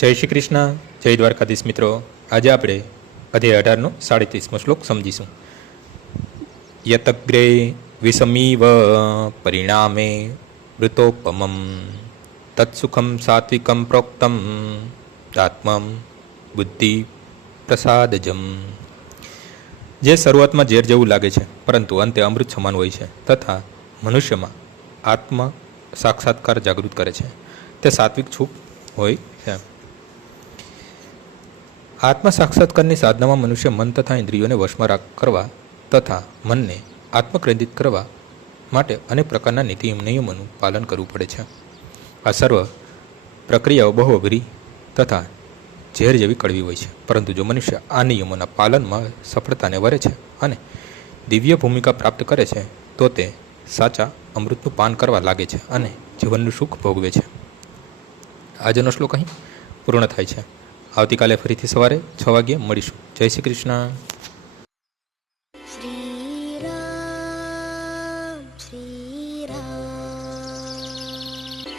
જય શ્રી કૃષ્ણ, જય દ્વારકાધીશ મિત્રો. આજે આપણે અધ્યાય 18નો 37મો શ્લોક સમજીશું. યતગ્રે વિષમીવ પરિણામે મૃતોપમમ તત્સુખમ સાત્વિકમ પ્રોક્તમ આત્મમ બુદ્ધિ પ્રસાદજમ. જે શરૂઆતમાં ઝેર જેવું લાગે છે પરંતુ અંતે અમૃત સમાન હોય છે તથા મનુષ્યમાં આત્મ સાક્ષાત્કાર જાગૃત કરે છે, તે સાત્વિક સુખ હોય છે. આત્મ સાક્ષાત્કારની સાધનામાં મનુષ્ય મન તથા ઇન્દ્રિયોને વશમાં કરવા તથા મનને આત્મકેન્દ્રિત કરવા માટે અનેક પ્રકારના નીતિ નિયમોનું પાલન કરવું પડે છે. આ સર્વ પ્રક્રિયાઓ બહુ અઘરી તથા ઝેર જેવી કડવી હોય છે, પરંતુ જો મનુષ્ય આ નિયમોના પાલનમાં સફળતાને વરે છે અને દિવ્ય ભૂમિકા પ્રાપ્ત કરે છે તો તે સાચા અમૃતનું પાન કરવા લાગે છે અને જીવનનું સુખ ભોગવે છે. આજનો શ્લોક અહીં પૂર્ણ થાય છે. આવતીકાલે ફરીથી સવારે 6 વાગ્યે મળીશું. જય શ્રી કૃષ્ણ.